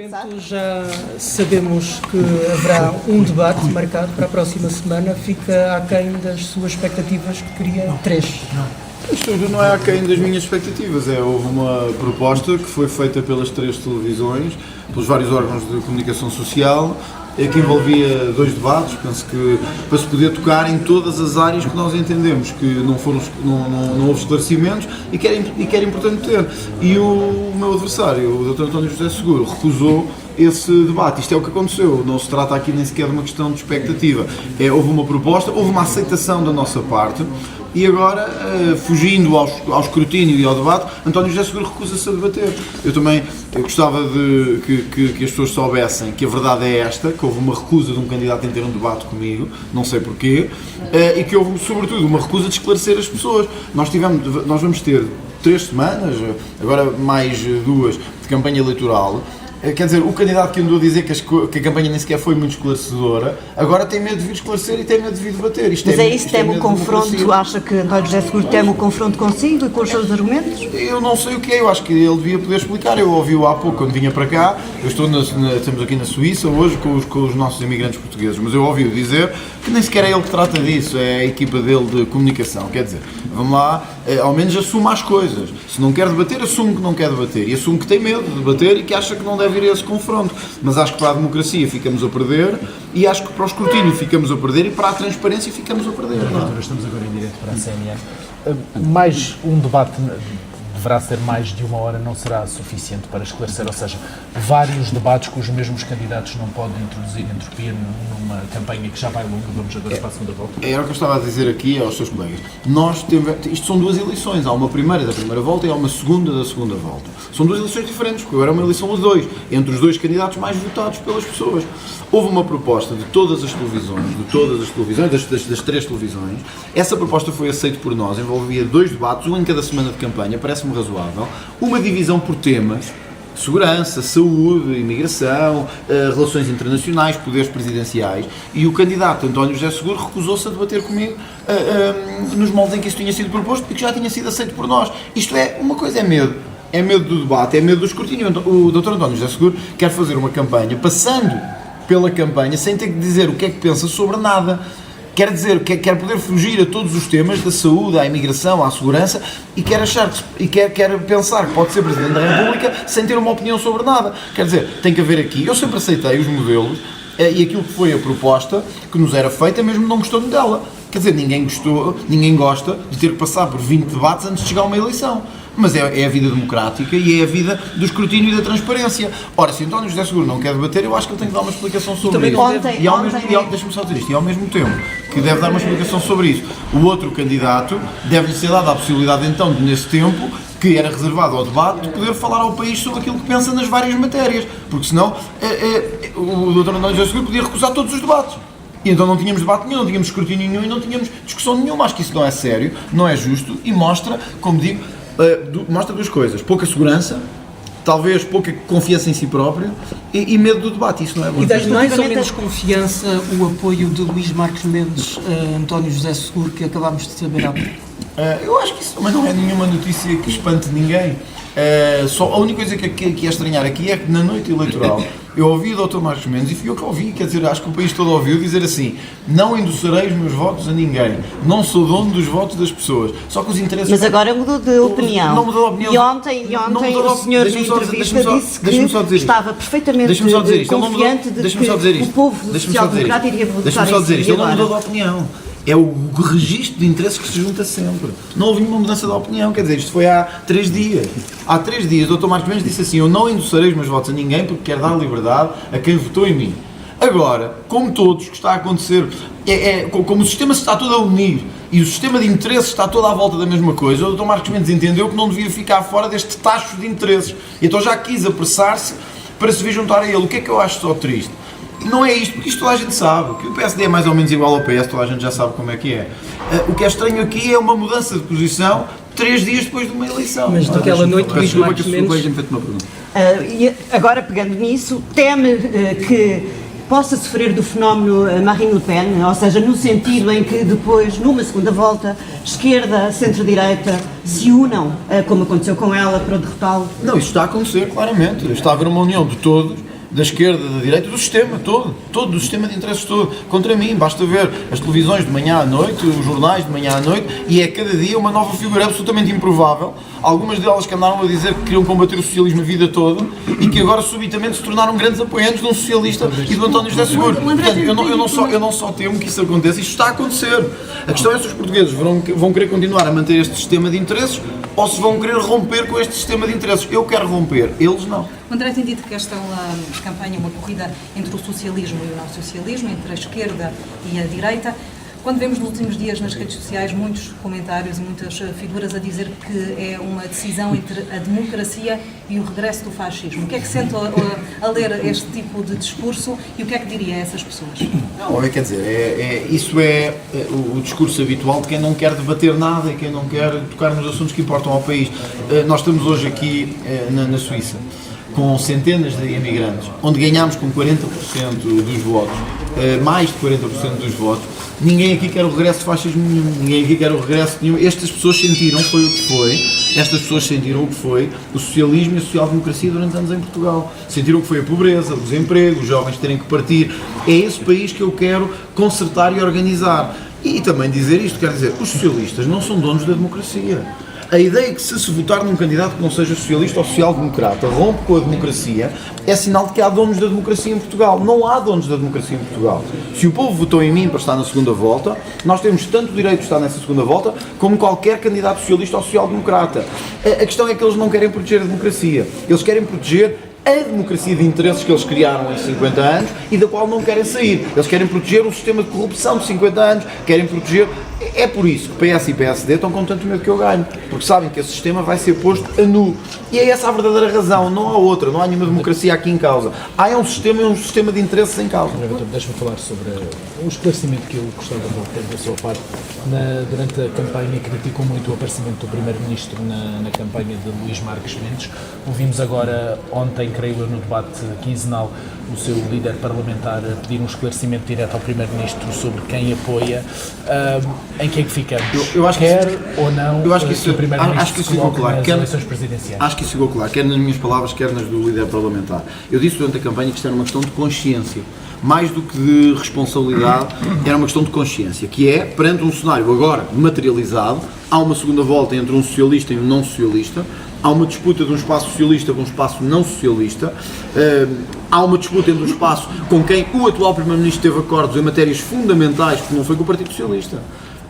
momento já sabemos que haverá um debate marcado para a próxima semana. Fica aquém das suas expectativas, que queria 3. Isto não é aquém das minhas expectativas. Houve uma proposta que foi feita pelas 3 televisões, pelos vários órgãos de comunicação social, que envolvia 2 debates, penso que para se poder tocar em todas as áreas que nós entendemos que não houve esclarecimentos e que era importante ter. E o meu adversário, o Dr. António José Seguro, recusou esse debate. Isto é o que aconteceu, não se trata aqui nem sequer de uma questão de expectativa. Houve uma proposta, houve uma aceitação da nossa parte, e agora, fugindo ao escrutínio e ao debate, António José Seguro recusa-se a debater. Eu gostava de que as pessoas soubessem que a verdade é esta, que houve uma recusa de um candidato em ter um debate comigo, não sei porquê, e que houve, sobretudo, uma recusa de esclarecer as pessoas. Nós vamos ter 3 semanas, agora mais 2, de campanha eleitoral. Quer dizer, o candidato que andou a dizer que a campanha nem sequer foi muito esclarecedora, agora tem medo de vir esclarecer e tem medo de vir debater. Mas é isso, teme o confronto? Acha que António José Seguro teme o confronto consigo e com os seus argumentos? Eu não sei o que é, eu acho que ele devia poder explicar. Eu ouvi-o há pouco quando vinha para cá, estamos aqui na Suíça hoje com os nossos imigrantes portugueses, mas eu ouvi-o dizer que nem sequer é ele que trata disso, é a equipa dele de comunicação. Quer dizer, vamos lá, ao menos assuma as coisas. Se não quer debater, assume que não quer debater e assume que tem medo de debater e que acha que não deve ir a esse confronto. Mas acho que para a democracia ficamos a perder e acho que para o escrutínio ficamos a perder e para a transparência ficamos a perder. Estamos agora em direto para a CNN. Mais um debate deverá ser mais de 1 hora, não será suficiente para esclarecer, ou seja, vários debates com os mesmos candidatos não podem introduzir entropia numa campanha que já vai longa. Vamos agora para a segunda volta. É o que eu estava a dizer aqui aos seus colegas. Isto são 2 eleições, há uma primeira da primeira volta e há uma segunda da segunda volta. São 2 eleições diferentes, porque agora é uma eleição a 2, entre os 2 candidatos mais votados pelas pessoas. Houve uma proposta de todas as televisões, das 3 televisões. Essa proposta foi aceita por nós, envolvia 2 debates, um em cada semana de campanha, parece-me razoável, uma divisão por temas: segurança, saúde, imigração, relações internacionais, poderes presidenciais, e o candidato António José Seguro recusou-se a debater comigo nos moldes em que isso tinha sido proposto e que já tinha sido aceito por nós. Isto é, uma coisa é medo. É medo do debate, é medo do escrutínio. O Dr. António José Seguro quer fazer uma campanha, passando pela campanha, sem ter que dizer o que é que pensa sobre nada. Quer dizer, quer poder fugir a todos os temas, da saúde, à imigração, à segurança, e quer pensar que pode ser Presidente da República sem ter uma opinião sobre nada. Quer dizer, tem que haver aqui, eu sempre aceitei os modelos, e aquilo que foi a proposta que nos era feita, mesmo não gostando dela. Quer dizer, ninguém gosta de ter que passar por 20 debates antes de chegar a uma eleição. Mas é a vida democrática e é a vida do escrutínio e da transparência. Ora, se António José Seguro não quer debater, eu acho que ele tem que dar uma explicação sobre isso. Deixa-me só dizer isto, e ao mesmo tempo que deve dar uma explicação sobre isso, o outro candidato deve-lhe ser dada a possibilidade, então, de, nesse tempo, que era reservado ao debate, de poder falar ao país sobre aquilo que pensa nas várias matérias, porque senão o Dr. António José Seguro podia recusar todos os debates. E então não tínhamos debate nenhum, não tínhamos escrutínio nenhum e não tínhamos discussão nenhuma. Acho que isso não é sério, não é justo e mostra, como digo, mostra 2 coisas: pouca segurança, talvez pouca confiança em si próprio e medo do debate. Isso não é bom. E das mais ou menos confiança o apoio de Luís Marques Mendes a António José Seguro, que acabámos de saber há pouco? Eu acho que isso também não é nenhuma notícia que espante ninguém. Só a única coisa que é estranhar aqui é que na noite eleitoral eu ouvi o Dr. Marcos Mendes, e fui eu que ouvi, quer dizer, acho que o país todo ouviu dizer assim: não endossarei os meus votos a ninguém, não sou dono dos votos das pessoas. Só que os interesses... Mas agora mudou de opinião. Não mudou de opinião. E ontem o senhor na entrevista disse que estava perfeitamente confiante de que o povo social-democrata iria votar. Deixa-me só dizer isto, ele não mudou de opinião. É o registro de interesses que se junta sempre. Não houve nenhuma mudança de opinião, quer dizer, isto foi há 3 dias. Há 3 dias o Dr. Marcos Mendes disse assim: eu não endossarei os meus votos a ninguém porque quero dar liberdade a quem votou em mim. Agora, como todos que está a acontecer, como o sistema se está todo a unir e o sistema de interesses está todo à volta da mesma coisa, o Dr. Marcos Mendes entendeu que não devia ficar fora deste tacho de interesses. E então já quis apressar-se para se vir juntar a ele. O que é que eu acho só triste? Não é isto, porque isto toda a gente sabe, que o PSD é mais ou menos igual ao PS, toda a gente já sabe como é que é. O que é estranho aqui é uma mudança de posição 3 dias depois de uma eleição. Mas naquela noite, Luís Marques Mendes... Agora, pegando nisso, teme que possa sofrer do fenómeno Marine Le Pen, ou seja, no sentido em que depois, numa segunda volta, esquerda, centro-direita se unam, como aconteceu com ela, para derrotá-lo? Não, isso está a acontecer claramente. Está a haver uma união de todos da esquerda, da direita, do sistema todo do sistema de interesses todo, contra mim. Basta ver as televisões de manhã à noite, os jornais de manhã à noite, e é cada dia uma nova figura absolutamente improvável. Algumas delas que andaram a dizer que queriam combater o socialismo a vida toda e que agora subitamente se tornaram grandes apoiantes de um socialista e do António José Seguro. Portanto, eu não só temo que isso aconteça, isto está a acontecer. A questão é se os portugueses vão querer continuar a manter este sistema de interesses ou se vão querer romper com este sistema de interesses. Eu quero romper, eles não. O André tem dito que esta é uma campanha, uma corrida entre o socialismo e o não socialismo, entre a esquerda e a direita. Quando vemos nos últimos dias nas redes sociais muitos comentários e muitas figuras a dizer que é uma decisão entre a democracia e o regresso do fascismo, o que é que sente a ler este tipo de discurso e o que é que diria a essas pessoas? Não, quer dizer, isso é o discurso habitual de quem não quer debater nada e quem não quer tocar nos assuntos que importam ao país. Nós estamos hoje aqui na Suíça com centenas de imigrantes, onde ganhámos com 40% dos votos, mais de 40% dos votos. Ninguém aqui quer o regresso de fascismo nenhum, ninguém aqui quer o regresso de nenhum. Estas pessoas sentiram foi o que foi, estas pessoas sentiram o que foi o socialismo e a social-democracia durante anos em Portugal. Sentiram o que foi a pobreza, o desemprego, os jovens terem que partir. É esse país que eu quero consertar e organizar. E também dizer isto, quer dizer, os socialistas não são donos da democracia. A ideia é que se votar num candidato que não seja socialista ou social-democrata rompe com a democracia, é sinal de que há donos da democracia em Portugal. Não há donos da democracia em Portugal. Se o povo votou em mim para estar na segunda volta, nós temos tanto o direito de estar nessa segunda volta como qualquer candidato socialista ou social-democrata. A questão é que eles não querem proteger a democracia. Eles querem proteger a democracia de interesses que eles criaram em 50 anos e da qual não querem sair. Eles querem proteger o sistema de corrupção de 50 anos, querem proteger... É por isso que PS e PSD estão com tanto medo que eu ganho, porque sabem que esse sistema vai ser posto a nu. E é essa a verdadeira razão, não há outra, não há nenhuma democracia aqui em causa. Há um sistema de interesses em causa. Deixa-me falar sobre o esclarecimento que eu gostava de ter da sua parte. Durante a campanha criticou muito o aparecimento do Primeiro-Ministro na campanha de Luís Marques Mendes. Ouvimos agora, ontem, creio eu, no debate quinzenal, o seu líder parlamentar pedir um esclarecimento direto ao Primeiro-Ministro sobre quem apoia. Em que é que ficamos? Eu acho que quer ou não eu acho que isso, o Primeiro-Ministro acho que isso ficou claro, nas eleições presidenciais? Acho que isso ficou claro, quer nas minhas palavras, quer nas do líder parlamentar. Eu disse durante a campanha que isto era uma questão de consciência. Mais do que de responsabilidade, era uma questão de consciência, que é, perante um cenário agora materializado, há uma segunda volta entre um socialista e um não socialista, há uma disputa de um espaço socialista com um espaço não socialista, há uma disputa entre um espaço com quem o atual Primeiro-Ministro teve acordos em matérias fundamentais, que não foi com o Partido Socialista.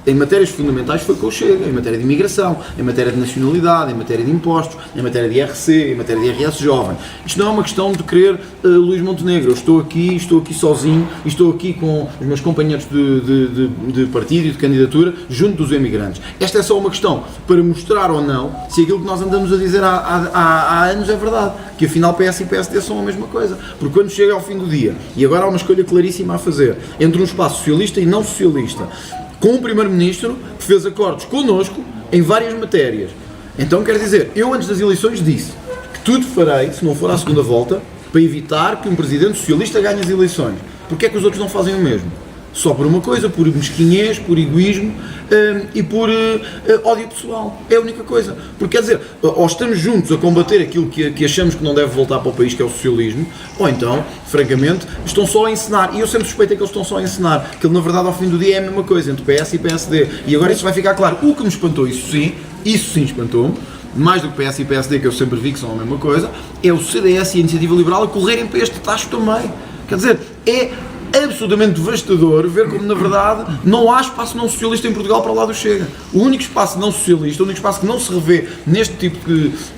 Em matérias fundamentais foi com o Chega, em matéria de imigração, em matéria de nacionalidade, em matéria de impostos, em matéria de IRC, em matéria de IRS jovem. Isto não é uma questão de querer Luís Montenegro. Eu estou aqui sozinho, e estou aqui com os meus companheiros de partido e de candidatura junto dos imigrantes. Esta é só uma questão para mostrar ou não se aquilo que nós andamos a dizer há anos é verdade, que afinal PS e PSD são a mesma coisa. Porque quando chega ao fim do dia, e agora há uma escolha claríssima a fazer, entre um espaço socialista e não socialista, com um Primeiro-Ministro que fez acordos connosco em várias matérias. Então, quer dizer, eu antes das eleições disse que tudo farei, se não for à segunda volta, para evitar que um Presidente Socialista ganhe as eleições. Porque é que os outros não fazem o mesmo? Só por uma coisa, por mesquinhez, por egoísmo e por ódio pessoal. É a única coisa. Porque, quer dizer, ou estamos juntos a combater aquilo que achamos que não deve voltar para o país, que é o socialismo, ou então, francamente, estão só a encenar. E eu sempre suspeitei que eles estão só a encenar. Que ele, na verdade, ao fim do dia é a mesma coisa, entre PS e PSD. E agora isso vai ficar claro. O que me espantou, isso sim espantou-me, mais do que PS e PSD, que eu sempre vi que são a mesma coisa, é o CDS e a Iniciativa Liberal a correrem para este tacho também. Quer dizer, é absolutamente devastador ver como, na verdade, não há espaço não socialista em Portugal para o lado Chega. O único espaço não socialista, o único espaço que não se revê neste tipo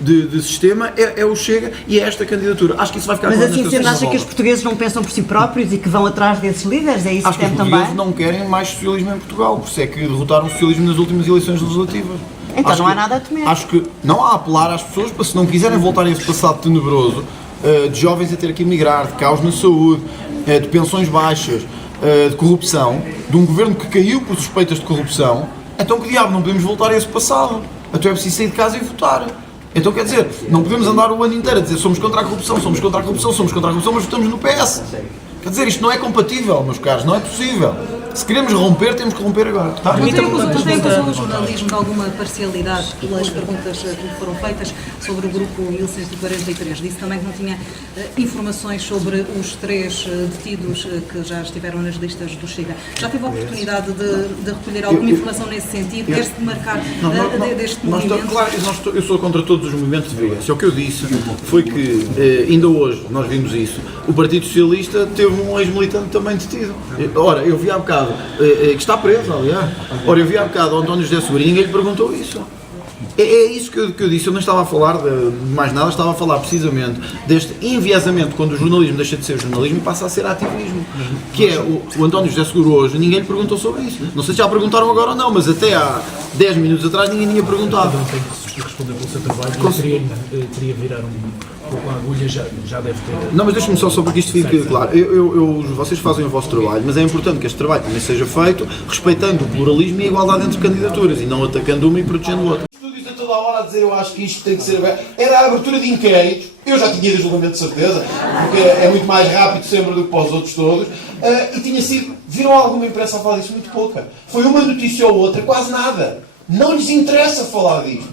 de sistema é o Chega e é esta candidatura. Acho que isso vai ficar claro. Mas assim, você acha que os portugueses não pensam por si próprios e que vão atrás desses líderes? É isso acho que tem os também? portugueses não querem mais socialismo em Portugal, por isso é que derrotaram o socialismo nas últimas eleições legislativas. Então não há nada a temer. Acho que não há a apelar às pessoas para, se não quiserem voltar a esse passado tenebroso, de jovens a ter que emigrar, de caos na saúde, de pensões baixas, de corrupção, de um governo que caiu por suspeitas de corrupção, então que diabo, não podemos voltar a esse passado. Então é preciso sair de casa e votar. Então quer dizer, não podemos andar o ano inteiro a dizer somos contra a corrupção, somos contra a corrupção, somos contra a corrupção, mas votamos no PS. Quer dizer, isto não é compatível, meus caros, não é possível. Se queremos romper, temos que romper agora. Tá? Não tem Permita-me acusado o jornalismo de alguma parcialidade pelas perguntas que foram feitas sobre o grupo 1143. Disse também que não tinha informações sobre os 3 detidos que já estiveram nas listas do Chega. Já teve a oportunidade de recolher alguma informação nesse sentido? Quer-se demarcar deste movimento? Claro, eu sou contra todos os movimentos de violência. O que eu disse foi que, ainda hoje, nós vimos isso, o Partido Socialista teve um ex-militante também detido. Ora, eu vi há bocado, que está preso, aliás. Ora, eu vi há bocado o António José Seguro e ninguém lhe perguntou isso. É isso que eu disse, eu não estava a falar de mais nada, estava a falar precisamente deste enviesamento quando o jornalismo deixa de ser jornalismo e passa a ser ativismo. Que é o António José Seguro hoje, ninguém lhe perguntou sobre isso. Não sei se já perguntaram agora ou não, mas até há 10 minutos atrás ninguém tinha perguntado. Não tenho que responder pelo seu trabalho, eu teria virar a agulha, já deve ter. Não, mas deixa-me só para que isto fique claro. Vocês fazem o vosso trabalho, mas é importante que este trabalho também seja feito respeitando o pluralismo e a igualdade entre candidaturas e não atacando uma e protegendo outra. A toda a hora a dizer eu acho que isto tem que ser aberto. Era a abertura de inquéritos. Eu já tinha ido a julgamento de certeza, porque é muito mais rápido sempre do que para os outros todos. E tinha sido. Viram alguma imprensa a falar disso? Muito pouca. Foi uma notícia ou outra, quase nada. Não lhes interessa falar disto.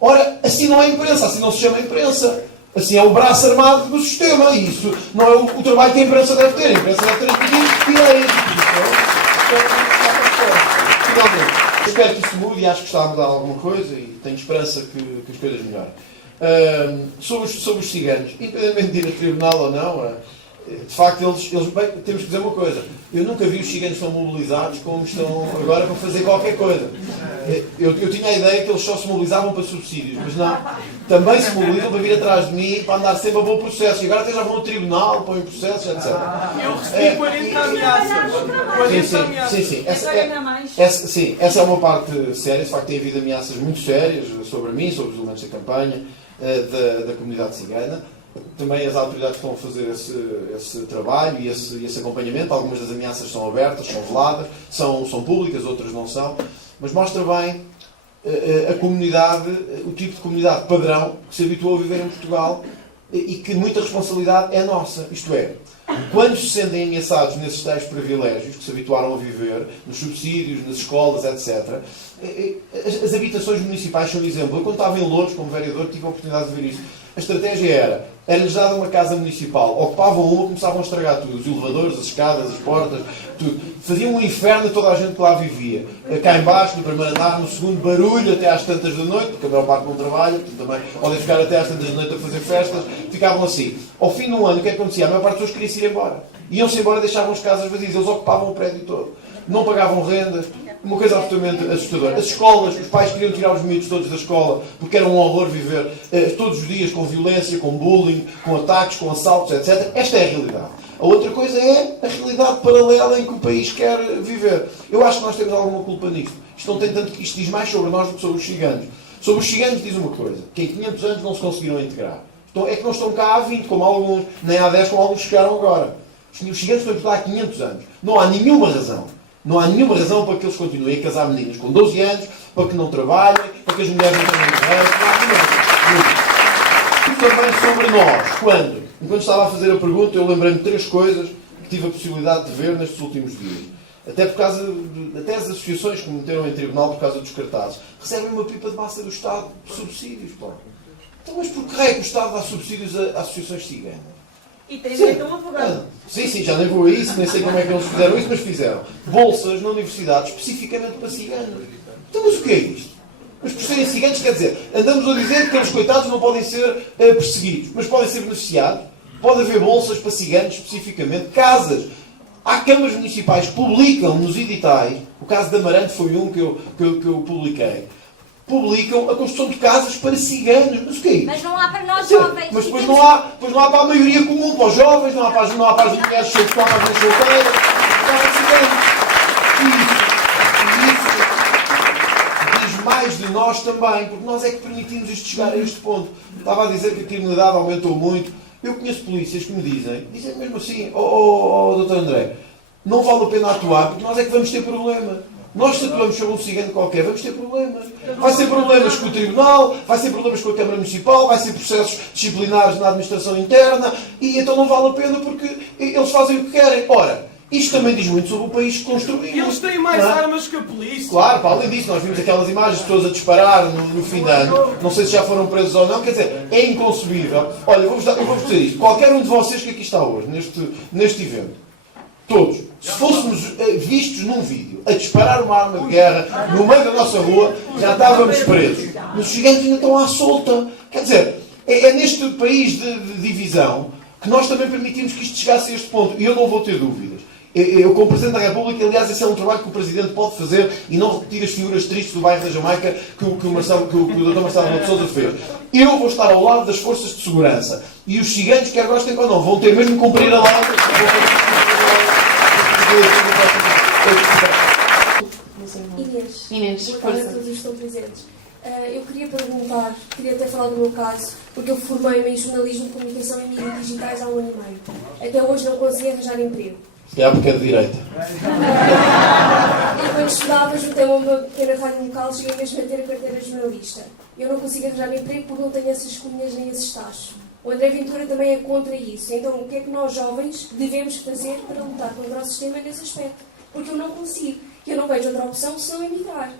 Ora, assim não é imprensa, assim não se chama imprensa. Assim é o braço armado do sistema. E isso não é o trabalho que a imprensa deve ter. A imprensa deve transmitir direitos. Finalmente. Espero que isso mude e acho que está a mudar alguma coisa e tenho esperança que as coisas melhorem. Sobre os ciganos, independentemente de ir a tribunal ou não, de facto, bem, temos que dizer uma coisa. Eu nunca vi os ciganos tão mobilizados como estão agora para fazer qualquer coisa. Eu tinha a ideia que eles só se mobilizavam para subsídios, mas não. Também se mobilizam para vir atrás de mim, para andar sempre a bom processo. E agora até já vão ao tribunal, põem processos, etc. Eu recebi 40 ameaças. 40 ameaças. Sim, essa é uma parte séria. De facto, tem havido ameaças muito sérias sobre mim, sobre os elementos da campanha da comunidade cigana. Também as autoridades estão a fazer esse trabalho e esse acompanhamento. Algumas das ameaças são abertas, são veladas, são públicas, outras não são. Mas mostra bem a comunidade, o tipo de comunidade padrão que se habituou a viver em Portugal e que muita responsabilidade é nossa. Isto é, quando se sentem ameaçados nesses tais privilégios que se habituaram a viver, nos subsídios, nas escolas, etc., as habitações municipais são um exemplo. Eu, quando estava em Lourdes, como vereador, tive a oportunidade de ver isso. A estratégia era-lhes dada uma casa municipal, ocupavam uma, começavam a estragar tudo, os elevadores, as escadas, as portas, tudo. Faziam um inferno a toda a gente que lá vivia. Cá embaixo, no primeiro andar, no segundo, barulho até às tantas da noite, porque a maior parte não trabalha, portanto também podem ficar até às tantas da noite a fazer festas, ficavam assim. Ao fim do ano, o que acontecia? A maior parte das pessoas queria se ir embora. Iam-se embora e deixavam as casas vazias, eles ocupavam o prédio todo. Não pagavam rendas, uma coisa absolutamente assustadora. As escolas, os pais queriam tirar os miúdos todos da escola, porque era um horror viver todos os dias com violência, com bullying, com ataques, com assaltos, etc. Esta é a realidade. A outra coisa é a realidade paralela em que o país quer viver. Eu acho que nós temos alguma culpa nisto. Isto não tem tanto que isto diz mais sobre nós do que sobre os ciganos. Sobre os ciganos diz uma coisa, que em 500 anos não se conseguiram integrar. Então, é que não estão cá há 20, como alguns, nem há 10, como alguns chegaram agora. Os ciganos estão em Portugal há 500 anos. Não há nenhuma razão. Não há nenhuma razão para que eles continuem a casar meninas com 12 anos, para que não trabalhem, para que as mulheres não tenham direitos. E também sobre nós. Enquanto estava a fazer a pergunta, eu lembrei-me de 3 coisas que tive a possibilidade de ver nestes últimos dias. Até as associações que me meteram em tribunal por causa dos cartazes recebem uma pipa de massa do Estado de subsídios. Pô. Então, mas por que é que o Estado dá subsídios a associações ciganas? E tem direito a um advogado. Sim, já nem vou a isso, nem sei como é que eles fizeram isso, mas fizeram. Bolsas na universidade, especificamente para ciganos. Então, mas o que é isto? Mas por serem ciganos, quer dizer, andamos a dizer que aqueles coitados não podem ser perseguidos, mas podem ser beneficiados. Pode haver bolsas para ciganos, especificamente. Casas. Há câmaras municipais que publicam nos editais, o caso de Amarante foi um que eu publiquei, publicam a construção de casas para ciganos. Mas o que é isso? Mas não há para nós jovens. Mas depois não há para a maioria comum, para os jovens, não há para as mulheres solteiras, não há para as solteiras, não há para ciganos. Isso diz mais de nós também, porque nós é que permitimos isto chegar a este ponto. Estava a dizer que a criminalidade aumentou muito. Eu conheço polícias que me dizem mesmo assim, Dr. André, não vale a pena atuar, porque nós é que vamos ter problema. Nós, se atuamos sobre um cigano qualquer, vamos ter problemas. Vai ser problemas com o Tribunal, vai ser problemas com a Câmara Municipal, vai ser processos disciplinares na administração interna, e então não vale a pena porque eles fazem o que querem. Ora, Isto também diz muito sobre o país que construímos. Eles têm mais armas que a polícia. Claro, para além disso, nós vimos aquelas imagens de pessoas a disparar no fim de ano. Não sei se já foram presos ou não. Quer dizer, é inconcebível. Olha, eu vou-vos dizer isto. Qualquer um de vocês que aqui está hoje, neste evento, todos, se fôssemos vistos num vídeo a disparar uma arma de guerra no meio da nossa rua, já estávamos presos. Mas os gigantes ainda estão à solta. Quer dizer, é neste país de divisão que nós também permitimos que isto chegasse a este ponto. E eu não vou ter dúvidas. Eu, como Presidente da República, aliás, esse é um trabalho que o Presidente pode fazer e não repetir as figuras tristes do bairro da Jamaica que o Dr. Marcelo Rebelo de Sousa fez. Eu vou estar ao lado das forças de segurança. E os ciganos, quer gostem ou não, vão ter mesmo que cumprir a lei. Inês, boa tarde a todos os que estão presentes. Eu queria perguntar, queria até falar do meu caso, porque eu formei-me em jornalismo de comunicação e mídias digitais há 1 ano e meio. Até hoje não consegui arranjar emprego. Se calhar porque é de direita. E quando estudava, juntei-me a uma pequena rádio local, cheguei mesmo a ter a carteira de jornalista. Eu não consigo arranjar emprego porque não tenho essas cunhas nem esses tachos. O André Ventura também é contra isso. Então, o que é que nós, jovens, devemos fazer para lutar contra o sistema nesse aspecto? Porque eu não consigo. Eu não vejo outra opção senão emigrar.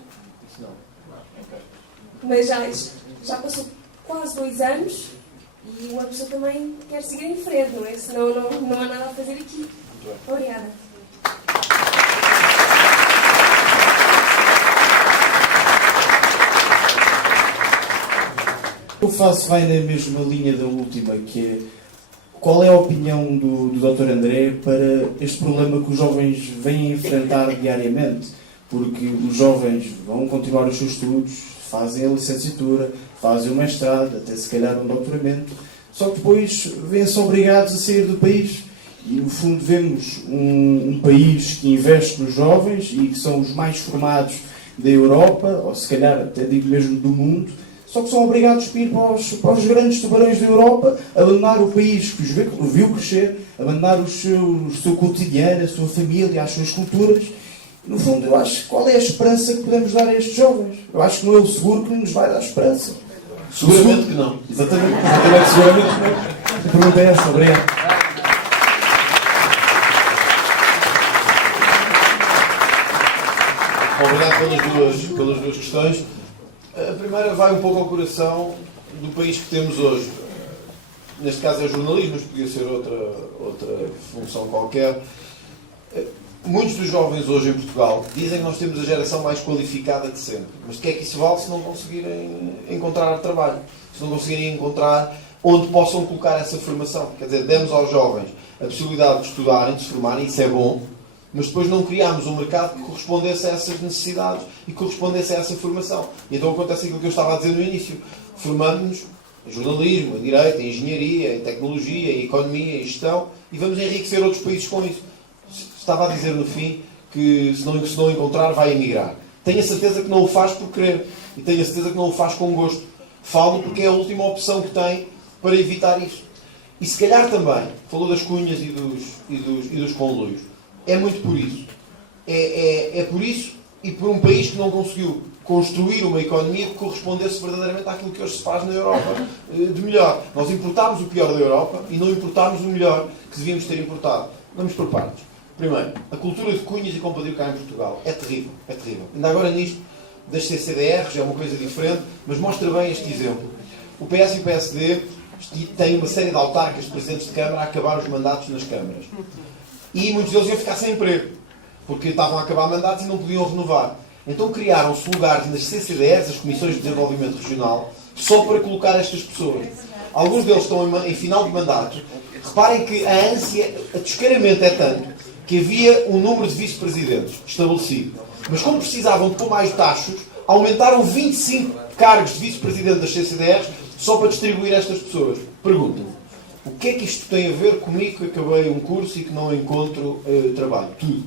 Mas já passou quase 2 anos e uma pessoa também quer seguir em frente, não é? Senão não há nada a fazer aqui. Obrigada. Eu faço vai na mesma linha da última, que é qual é a opinião do Dr. André para este problema que os jovens vêm enfrentar diariamente? Porque os jovens vão continuar os seus estudos, fazem a licenciatura, fazem o mestrado, até se calhar um doutoramento, só que depois vêm-se obrigados a sair do país. E, no fundo, vemos um país que investe nos jovens e que são os mais formados da Europa, ou se calhar até digo mesmo do mundo, só que são obrigados a ir para os grandes tubarões da Europa, abandonar o país que os viu crescer, abandonar o seu cotidiano, a sua família, as suas culturas. No fundo, eu acho, qual é a esperança que podemos dar a estes jovens? Eu acho que não é o seguro que nos vai dar esperança. Seguramente que não. Exatamente, seguramente que não. A pergunta é essa, obrigado. Obrigado pelas duas questões. A primeira vai um pouco ao coração do país que temos hoje. Neste caso é jornalismo, mas podia ser outra função qualquer. Muitos dos jovens hoje em Portugal dizem que nós temos a geração mais qualificada de sempre. Mas de que é que isso vale se não conseguirem encontrar trabalho? Se não conseguirem encontrar onde possam colocar essa formação? Quer dizer, demos aos jovens a possibilidade de estudarem, de se formarem, isso é bom, mas depois não criámos um mercado que correspondesse a essas necessidades e que correspondesse a essa formação. E então acontece aquilo que eu estava a dizer no início. Formamos-nos em jornalismo, em direito, em engenharia, em tecnologia, em economia, em gestão, e vamos enriquecer outros países com isso. Estava a dizer no fim que se não encontrar vai emigrar. Tenho a certeza que não o faz por querer e tenho a certeza que não o faz com gosto. Falo porque é a última opção que tem para evitar isso. E se calhar também, falou das cunhas e dos conluios, é muito por isso. É por isso e por um país que não conseguiu construir uma economia que correspondesse verdadeiramente àquilo que hoje se faz na Europa de melhor. Nós importámos o pior da Europa e não importámos o melhor que devíamos ter importado. Vamos por partes. Primeiro, a cultura de cunhas e compadrio cá em Portugal é terrível, é terrível. Ainda agora nisto das CCDRs é uma coisa diferente, mas mostra bem este exemplo. O PS e o PSD têm uma série de autarcas de presidentes de Câmara a acabar os mandatos nas câmaras. E muitos deles iam ficar sem emprego, porque estavam a acabar mandatos e não podiam renovar. Então criaram-se lugares nas CCDRs, as Comissões de Desenvolvimento Regional, só para colocar estas pessoas. Alguns deles estão em final de mandato. Reparem que a ânsia, o descaramento é tanto que havia um número de vice-presidentes estabelecido. Mas como precisavam de pôr mais taxos, aumentaram 25 cargos de vice-presidente das CCDRs só para distribuir estas pessoas. Perguntam, o que é que isto tem a ver comigo que acabei um curso e que não encontro trabalho? Tudo.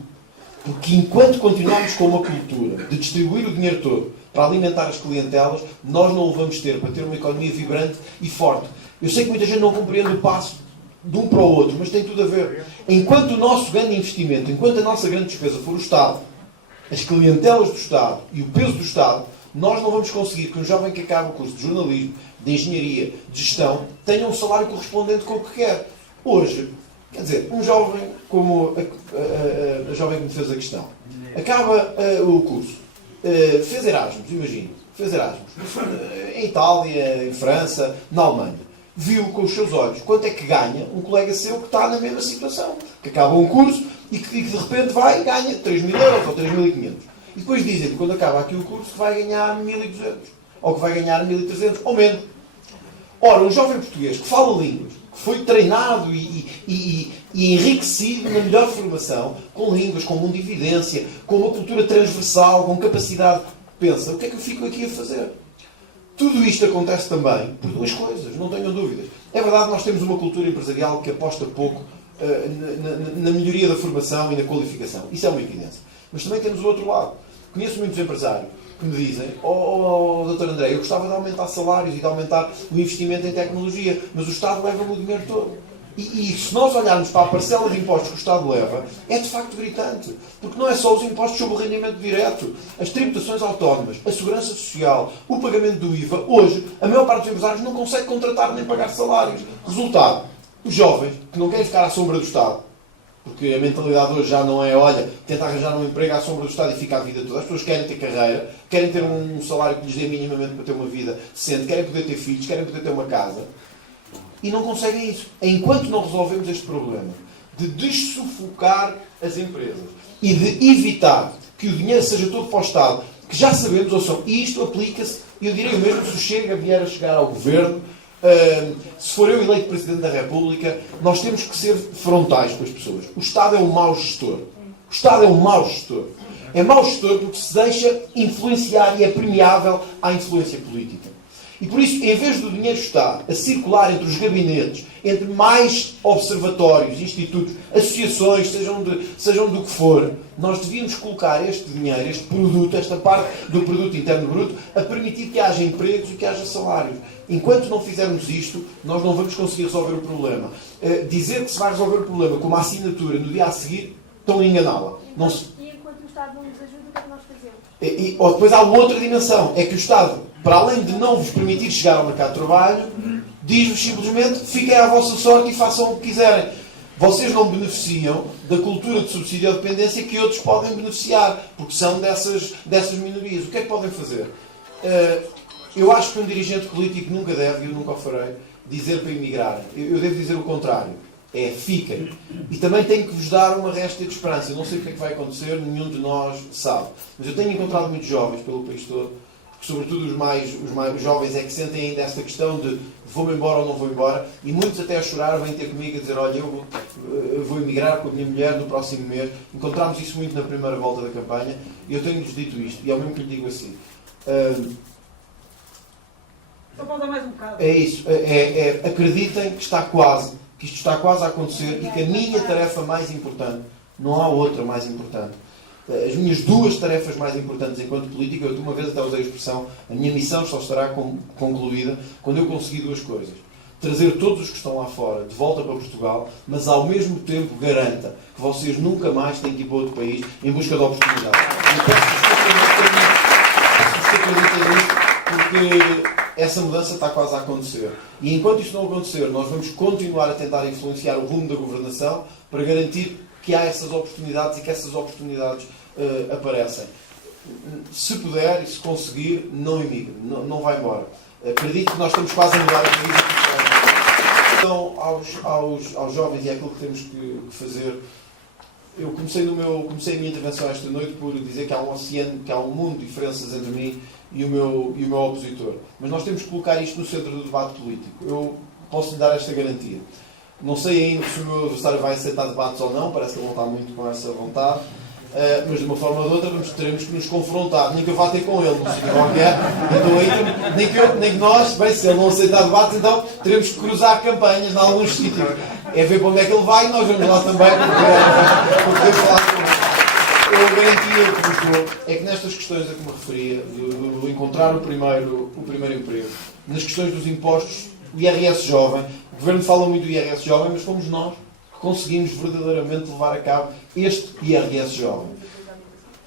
Porque enquanto continuarmos com uma cultura de distribuir o dinheiro todo para alimentar as clientelas, nós não o vamos ter para ter uma economia vibrante e forte. Eu sei que muita gente não compreende o passo de um para o outro, mas tem tudo a ver. Enquanto o nosso grande investimento, enquanto a nossa grande despesa for o Estado, as clientelas do Estado e o peso do Estado, nós não vamos conseguir que um jovem que acaba o curso de jornalismo, de engenharia, de gestão, tenha um salário correspondente com o que quer. Hoje, quer dizer, um jovem como a jovem que me fez a questão, acaba o curso, fez Erasmus, imagino, fez Erasmus, em Itália, em França, na Alemanha, viu com os seus olhos quanto é que ganha um colega seu que está na mesma situação, que acaba um curso e que de repente vai e ganha 3.000 euros ou 3.500. E depois dizem-lhe, quando acaba aqui o curso, que vai ganhar 1.200, ou que vai ganhar 1.300, ou menos. Ora, um jovem português que fala línguas, que foi treinado e enriquecido na melhor formação, com línguas, com mundividência, com uma cultura transversal, com capacidade, pensa, o que é que eu fico aqui a fazer? Tudo isto acontece também por duas coisas, não tenham dúvidas. É verdade que nós temos uma cultura empresarial que aposta pouco na melhoria da formação e na qualificação. Isso é uma evidência. Mas também temos o outro lado. Conheço muitos empresários que me dizem, Dr. André, eu gostava de aumentar salários e de aumentar o investimento em tecnologia, mas o Estado leva-me o dinheiro todo. E se nós olharmos para a parcela de impostos que o Estado leva, é de facto gritante. Porque não é só os impostos sobre o rendimento direto, as tributações autónomas, a segurança social, o pagamento do IVA. Hoje, a maior parte dos empresários não consegue contratar nem pagar salários. Resultado, os jovens, que não querem ficar à sombra do Estado, porque a mentalidade hoje já não é, olha, tenta arranjar um emprego à sombra do Estado e fica a vida toda. As pessoas querem ter carreira, querem ter um salário que lhes dê minimamente para ter uma vida decente, querem poder ter filhos, querem poder ter uma casa. E não conseguem isso. Enquanto não resolvemos este problema de dessufocar as empresas e de evitar que o dinheiro seja todo para o Estado, que já sabemos, ouçam, e isto aplica-se, eu diria o mesmo se o Chega vier a chegar ao Governo, se for eu eleito Presidente da República, nós temos que ser frontais com as pessoas. O Estado é um mau gestor. O Estado é um mau gestor. É mau gestor porque se deixa influenciar e é permeável à influência política. E por isso, em vez do dinheiro estar a circular entre os gabinetes, entre mais observatórios, institutos, associações, sejam do que for, nós devíamos colocar este dinheiro, este produto, esta parte do produto interno bruto, a permitir que haja empregos e que haja salários. Enquanto não fizermos isto, nós não vamos conseguir resolver o problema. Dizer que se vai resolver o problema com uma assinatura no dia a seguir, estão a enganá-la. E enquanto o Estado não nos ajuda, o que é que nós fazemos? Ou depois há uma outra dimensão, é que o Estado, para além de não vos permitir chegar ao mercado de trabalho, diz-vos simplesmente, fiquem à vossa sorte e façam o que quiserem. Vocês não beneficiam da cultura de subsídio à dependência que outros podem beneficiar, porque são dessas minorias. O que é que podem fazer? Eu acho que um dirigente político nunca deve, e eu nunca o farei, dizer para emigrarem. Eu devo dizer o contrário. É, fiquem. E também tenho que vos dar uma resta de esperança. Eu não sei o que é que vai acontecer, nenhum de nós sabe. Mas eu tenho encontrado muitos jovens pelo país todo, que sobretudo os mais jovens é que sentem ainda esta questão de vou-me embora ou não vou embora, e muitos até a chorar vêm ter comigo a dizer, olha, eu vou emigrar com a minha mulher no próximo mês. Encontramos isso muito na primeira volta da campanha, e eu tenho-lhes dito isto, e é o mesmo que lhe digo assim. Só falta mais um bocado. É isso. Acreditem que isto está quase a acontecer e que a minha tarefa mais importante, não há outra mais importante, as minhas duas tarefas mais importantes enquanto político, eu de uma vez até usei a expressão, a minha missão só estará concluída quando eu conseguir duas coisas. Trazer todos os que estão lá fora de volta para Portugal, mas ao mesmo tempo garanta que vocês nunca mais têm que ir para outro país em busca de oportunidades. Eu peço-vos que acreditem nisso, porque essa mudança está quase a acontecer. E enquanto isto não acontecer, nós vamos continuar a tentar influenciar o rumo da governação para garantir que há essas oportunidades e que essas oportunidades aparecem. Se puder e se conseguir, não emigre, não vá embora. Acredito que nós estamos quase a mudar a vida. Então, aos jovens, e é aquilo que temos que fazer. Eu comecei a minha intervenção esta noite por dizer que há um oceano, que há um mundo de diferenças entre mim e o meu opositor. Mas nós temos que colocar isto no centro do debate político. Eu posso lhe dar esta garantia. Não sei ainda se o meu adversário vai aceitar debates ou não, parece que ele não está muito com essa vontade, mas de uma forma ou de outra teremos que nos confrontar, nem que eu vá ter com ele, não sei qualquer, então aí, nem que nós, bem, se ele não aceitar debates, então teremos que cruzar campanhas em alguns sítios. É ver para onde é que ele vai e nós vamos lá também para poder falar com ele. A garantia que vos dou é que nestas questões a que me referia, do encontrar o primeiro emprego, nas questões dos impostos, o IRS jovem, o Governo fala muito do IRS jovem, mas fomos nós que conseguimos verdadeiramente levar a cabo este IRS jovem.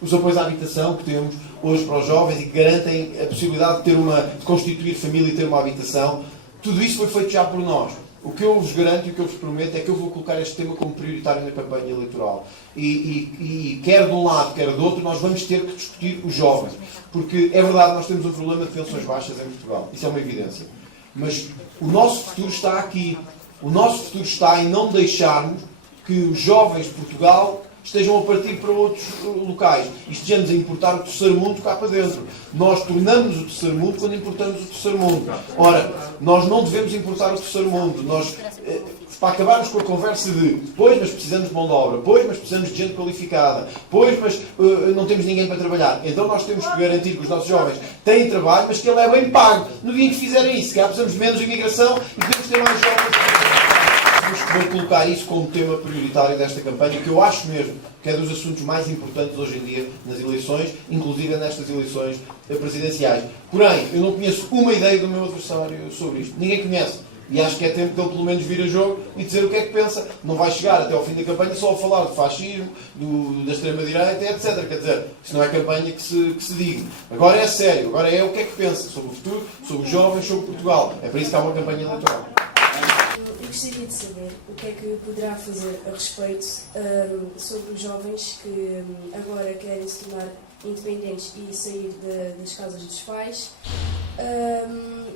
Os apoios à habitação que temos hoje para os jovens e que garantem a possibilidade de constituir família e ter uma habitação, tudo isso foi feito já por nós. o que eu vos garanto e o que eu vos prometo é que eu vou colocar este tema como prioritário na campanha eleitoral. E quer de um lado, quer do outro, nós vamos ter que discutir os jovens. Porque é verdade, nós temos um problema de pensões baixas em Portugal. Isso é uma evidência. Mas o nosso futuro está aqui. O nosso futuro está em não deixarmos que os jovens de Portugal estejam a partir para outros locais e estejamos a importar o terceiro mundo cá para dentro. Nós tornamos o terceiro mundo quando importamos o terceiro mundo. Ora, nós não devemos importar o terceiro mundo. Nós, para acabarmos com a conversa de pois, mas precisamos de mão de obra, pois, mas precisamos de gente qualificada, pois, mas não temos ninguém para trabalhar. Então nós temos que garantir que os nossos jovens têm trabalho, mas que ele é bem pago. No dia em que fizerem isso, se calhar precisamos de menos imigração e podemos ter mais jovens. Vou colocar isso como tema prioritário desta campanha, que eu acho mesmo que é dos assuntos mais importantes hoje em dia nas eleições, inclusive nestas eleições presidenciais. Porém, eu não conheço uma ideia do meu adversário sobre isto. Ninguém conhece. E acho que é tempo dele pelo menos vir a jogo e dizer o que é que pensa. Não vai chegar até ao fim da campanha só a falar de fascismo, da extrema-direita, etc. Quer dizer, isso não é campanha que se diga. Agora é sério. Agora é o que é que pensa sobre o futuro, sobre os jovens, sobre Portugal. É para isso que há uma campanha eleitoral. Eu gostaria de saber o que é que poderá fazer a respeito sobre os jovens que agora querem se tornar independentes e sair das casas dos pais,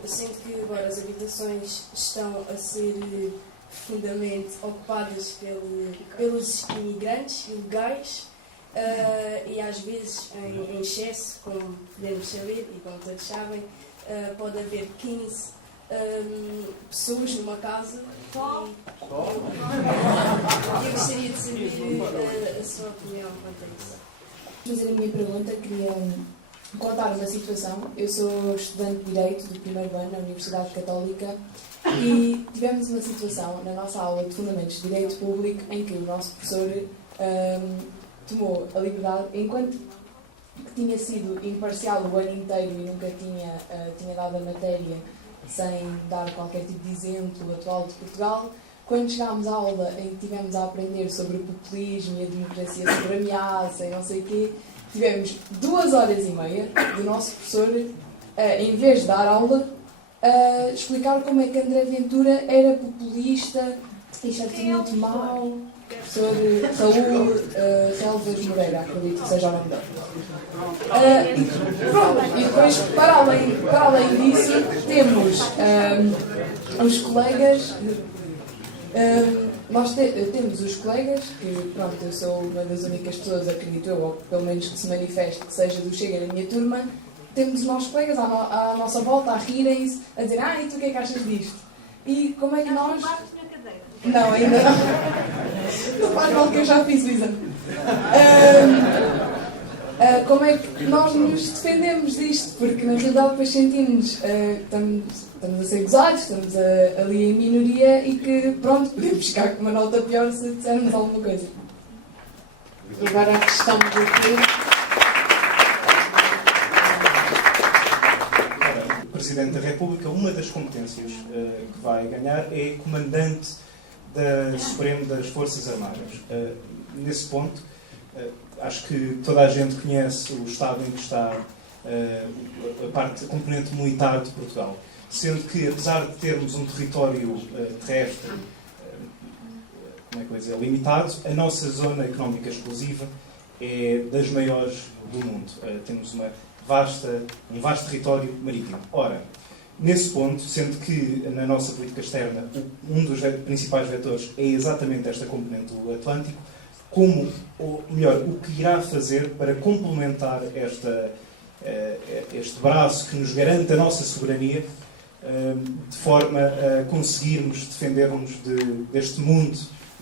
sendo que agora as habitações estão a ser profundamente ocupadas pelos imigrantes ilegais e às vezes em excesso, como podemos saber e como todos sabem, pode haver 15 pessoas numa casa. Eu gostaria de saber a sua opinião quanto a isso. Fazer a minha pergunta, queria contar uma situação. Eu sou estudante de Direito do primeiro ano na Universidade Católica e tivemos uma situação na nossa aula de Fundamentos de Direito Público em que o nosso professor tomou a liberdade, enquanto que tinha sido imparcial o ano inteiro e nunca tinha dado a matéria sem dar qualquer tipo de exemplo atual de Portugal. Quando chegámos à aula em que tivemos a aprender sobre o populismo e a democracia sobre ameaça e não sei o quê, tivemos 2h30 do nosso professor, em vez de dar aula, a explicar como é que André Ventura era populista e chatemente mau. Professor Raul Relvas Moreira, acredito que seja o nome dele. E depois, para além disso, temos os colegas. Nós temos os colegas, que pronto, eu sou uma das únicas pessoas, acredito eu, ou pelo menos que se manifeste que seja do Chega na minha turma. Temos os nossos colegas à nossa volta a rirem-se, a dizer: e tu o que é que achas disto? E como é que nós... Não, ainda não. Não faz mal que eu já fiz o exame. Como é que nós nos defendemos disto? Porque na realidade depois sentimos estamos a ser gozados, estamos ali em minoria e que pronto, podemos ficar com uma nota pior se dissermos alguma coisa. E agora a questão do O Presidente da República, uma das competências que vai ganhar é comandante da Supremo das Forças Armadas. Nesse ponto, acho que toda a gente conhece o estado em que está a componente militar de Portugal, sendo que, apesar de termos um território terrestre limitado, a nossa zona económica exclusiva é das maiores do mundo. Temos um vasto território marítimo. Ora, nesse ponto, sendo que na nossa política externa um dos principais vetores é exatamente esta componente do Atlântico, o que irá fazer para complementar este braço que nos garante a nossa soberania, de forma a conseguirmos defendermos deste mundo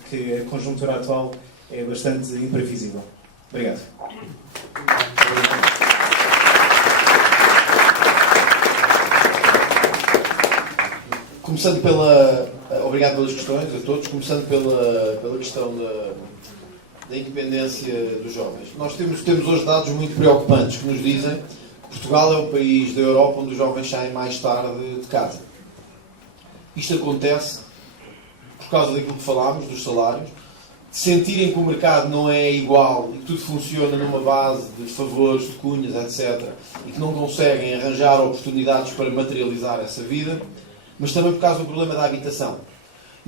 que a conjuntura atual é bastante imprevisível. Obrigado. Começando obrigado pelas questões a todos. Começando pela questão da independência dos jovens. Nós temos hoje dados muito preocupantes que nos dizem que Portugal é o país da Europa onde os jovens saem mais tarde de casa. Isto acontece por causa daquilo que falámos, dos salários, de sentirem que o mercado não é igual e que tudo funciona numa base de favores, de cunhas, etc. E que não conseguem arranjar oportunidades para materializar essa vida, mas também por causa do problema da habitação.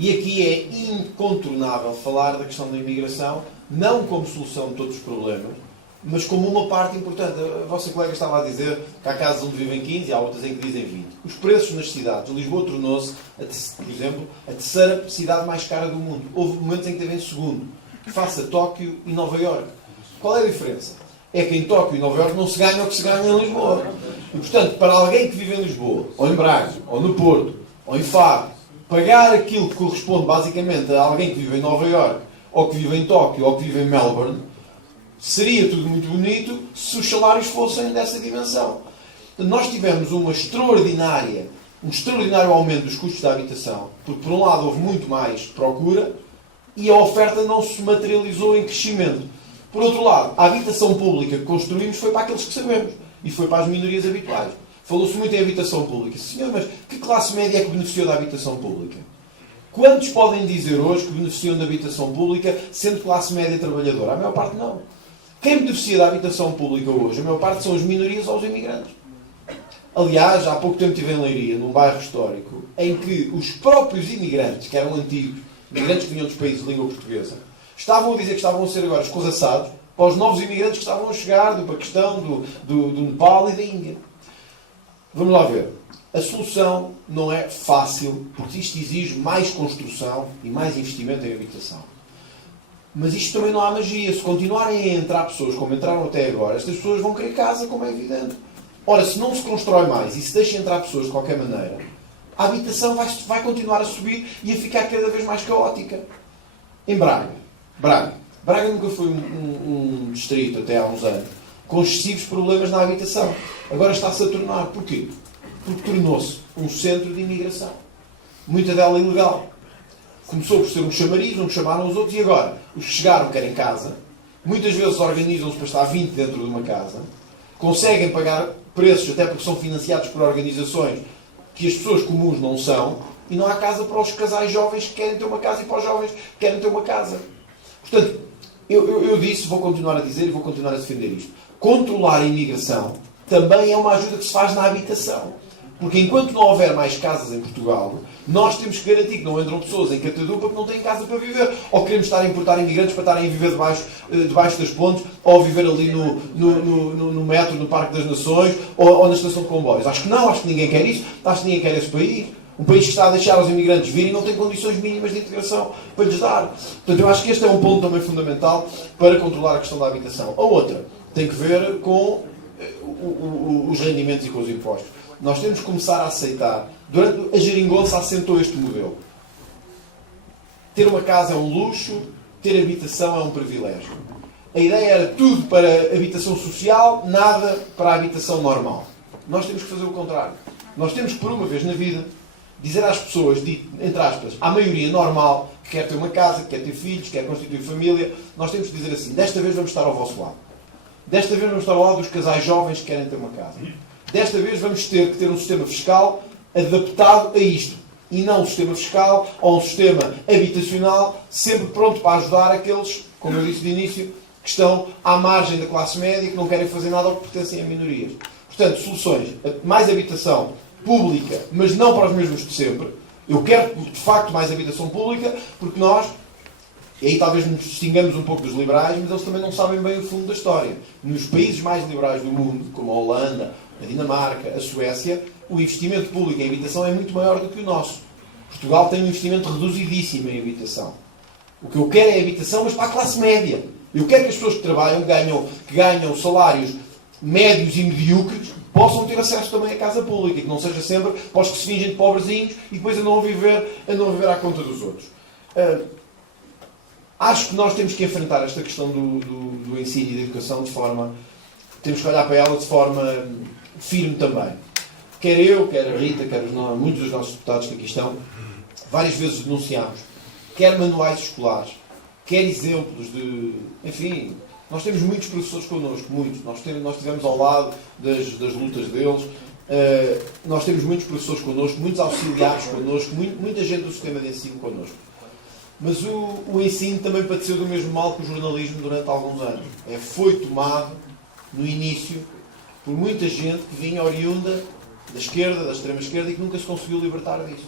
E aqui é incontornável falar da questão da imigração, não como solução de todos os problemas, mas como uma parte importante. A vossa colega estava a dizer que há casos onde vivem 15 e há outras em que dizem 20. Os preços nas cidades. Lisboa tornou-se, por exemplo, a terceira cidade mais cara do mundo. Houve momentos em que teve em segundo, face a Tóquio e Nova Iorque. Qual é a diferença? É que em Tóquio e Nova Iorque não se ganha o que se ganha em Lisboa. E, portanto, para alguém que vive em Lisboa, ou em Braga, ou no Porto, ou em Faro, pagar aquilo que corresponde basicamente a alguém que vive em Nova Iorque, ou que vive em Tóquio, ou que vive em Melbourne, seria tudo muito bonito se os salários fossem dessa dimensão. Nós tivemos um extraordinário aumento dos custos da habitação, porque por um lado houve muito mais procura e a oferta não se materializou em crescimento. Por outro lado, a habitação pública que construímos foi para aqueles que sabemos e foi para as minorias habituais. Falou-se muito em habitação pública. Senhor, mas que classe média é que beneficiou da habitação pública? Quantos podem dizer hoje que beneficiam da habitação pública sendo classe média trabalhadora? A maior parte não. Quem beneficia da habitação pública hoje, a maior parte são as minorias ou os imigrantes. Aliás, há pouco tempo estive em Leiria, num bairro histórico, em que os próprios imigrantes, que eram antigos, imigrantes que vinham dos países de língua portuguesa, estavam a dizer que estavam a ser agora escorraçados para os novos imigrantes que estavam a chegar do Paquistão, do Nepal e da Índia. Vamos lá ver. A solução não é fácil, porque isto exige mais construção e mais investimento em habitação. Mas isto também não há magia. Se continuarem a entrar pessoas como entraram até agora, estas pessoas vão querer casa, como é evidente. Ora, se não se constrói mais e se deixa entrar pessoas de qualquer maneira, a habitação vai continuar a subir e a ficar cada vez mais caótica. Em Braga nunca foi um distrito, até há uns anos, com excessivos problemas na habitação. Agora está-se a tornar. Porquê? Porque tornou-se um centro de imigração. Muita dela ilegal. Começou por ser um chamariz, onde chamaram os outros, e agora os que chegaram querem casa. Muitas vezes organizam-se para estar 20 dentro de uma casa. Conseguem pagar preços, até porque são financiados por organizações que as pessoas comuns não são, e não há casa para os casais jovens que querem ter uma casa e para os jovens que querem ter uma casa. Portanto, eu disse, vou continuar a dizer e vou continuar a defender isto. Controlar a imigração também é uma ajuda que se faz na habitação. Porque enquanto não houver mais casas em Portugal, nós temos que garantir que não entram pessoas em Catadupa que não têm casa para viver. Ou queremos estar a importar imigrantes para estarem a viver debaixo das pontes, ou a viver ali no metro, no Parque das Nações, ou na estação de comboios. Acho que não, acho que ninguém quer isso, acho que ninguém quer esse país. Um país que está a deixar os imigrantes virem e não tem condições mínimas de integração para lhes dar. Portanto, eu acho que este é um ponto também fundamental para controlar a questão da habitação. A outra tem que ver com os rendimentos e com os impostos. Nós temos que começar a aceitar. Durante a geringonça assentou este modelo. Ter uma casa é um luxo, ter habitação é um privilégio. A ideia era tudo para habitação social, nada para a habitação normal. Nós temos que fazer o contrário. Nós temos que, por uma vez na vida, dizer às pessoas, entre aspas, à maioria normal, que quer ter uma casa, que quer ter filhos, que quer constituir família, nós temos que dizer assim, desta vez vamos estar ao vosso lado. Desta vez vamos estar ao lado dos casais jovens que querem ter uma casa. Desta vez vamos ter que ter um sistema fiscal adaptado a isto. E não um sistema fiscal ou um sistema habitacional sempre pronto para ajudar aqueles, como eu disse de início, que estão à margem da classe média, que não querem fazer nada ou que pertencem a minorias. Portanto, soluções. Mais habitação pública, mas não para os mesmos de sempre. Eu quero, de facto, mais habitação pública, porque nós, e aí talvez nos distingamos um pouco dos liberais, mas eles também não sabem bem o fundo da história. Nos países mais liberais do mundo, como a Holanda, a Dinamarca, a Suécia, o investimento público em habitação é muito maior do que o nosso. Portugal tem um investimento reduzidíssimo em habitação. O que eu quero é habitação, mas para a classe média. Eu quero que as pessoas que trabalham, que ganham salários médios e medíocres, possam ter acesso também à casa pública, e que não seja sempre para os que se fingem de pobrezinhos e depois andam a viver à conta dos outros. Acho que nós temos que enfrentar esta questão do ensino e da educação de forma... Temos que olhar para ela de forma firme também. Quer eu, quer a Rita, quer muitos dos nossos deputados que aqui estão, várias vezes denunciámos, quer manuais escolares, quer exemplos de... Enfim, nós temos muitos professores connosco, muitos. Nós estivemos ao lado das lutas deles. Nós temos muitos professores connosco, muitos auxiliares connosco, muita gente do sistema de ensino connosco. Mas o ensino também padeceu do mesmo mal que o jornalismo durante alguns anos. Foi tomado, no início, por muita gente que vinha oriunda da esquerda, da extrema-esquerda, e que nunca se conseguiu libertar disso.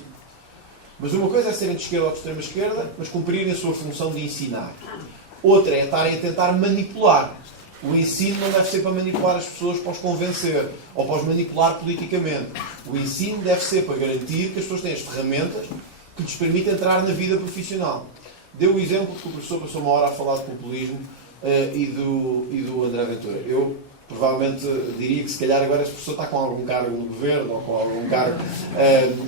Mas uma coisa é serem de esquerda ou de extrema-esquerda, mas cumprirem a sua função de ensinar. Outra é estarem a tentar manipular. O ensino não deve ser para manipular as pessoas, para os convencer, ou para os manipular politicamente. O ensino deve ser para garantir que as pessoas têm as ferramentas que lhes permitem entrar na vida profissional. Deu o exemplo que o professor passou uma hora a falar de populismo e do André Ventura. Eu provavelmente diria que se calhar agora esse professor está com algum cargo no governo ou com algum cargo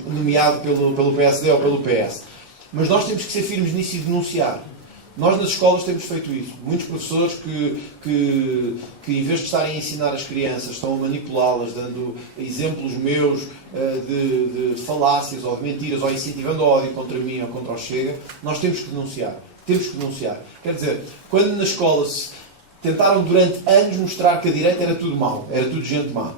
nomeado pelo PSD ou pelo PS. Mas nós temos que ser firmes nisso e denunciar. Nós nas escolas temos feito isso. Muitos professores que em vez de estarem a ensinar as crianças, estão a manipulá-las, dando exemplos meus de falácias ou de mentiras, ou incentivando o ódio contra mim ou contra o Chega, nós temos que denunciar. Temos que denunciar. Quer dizer, quando na escola se tentaram durante anos mostrar que a direita era tudo mau, era tudo gente má,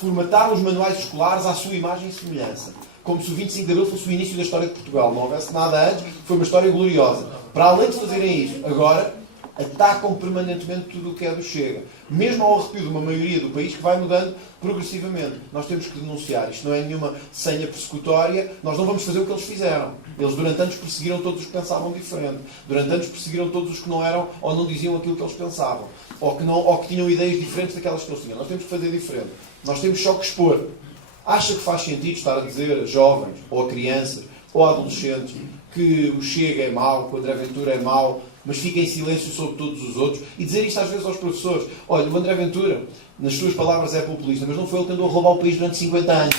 formataram os manuais escolares à sua imagem e semelhança. Como se o 25 de Abril fosse o início da história de Portugal. Não houvesse nada antes, foi uma história gloriosa. Para além de fazerem isso, agora atacam permanentemente tudo o que é do Chega. Mesmo ao arrepio de uma maioria do país que vai mudando progressivamente. Nós temos que denunciar. Isto não é nenhuma senha persecutória. Nós não vamos fazer o que eles fizeram. Eles durante anos perseguiram todos os que pensavam diferente. Durante anos perseguiram todos os que não eram ou não diziam aquilo que eles pensavam. Ou que tinham ideias diferentes daquelas que eles tinham. Nós temos que fazer diferente. Nós temos só que expor. Acha que faz sentido estar a dizer a jovens, ou a crianças, ou a adolescentes, que o Chega é mau, que o André Ventura é mau, mas fica em silêncio sobre todos os outros, e dizer isto às vezes aos professores? Olha, o André Ventura, nas suas palavras, é populista, mas não foi ele que andou a roubar o país durante 50 anos.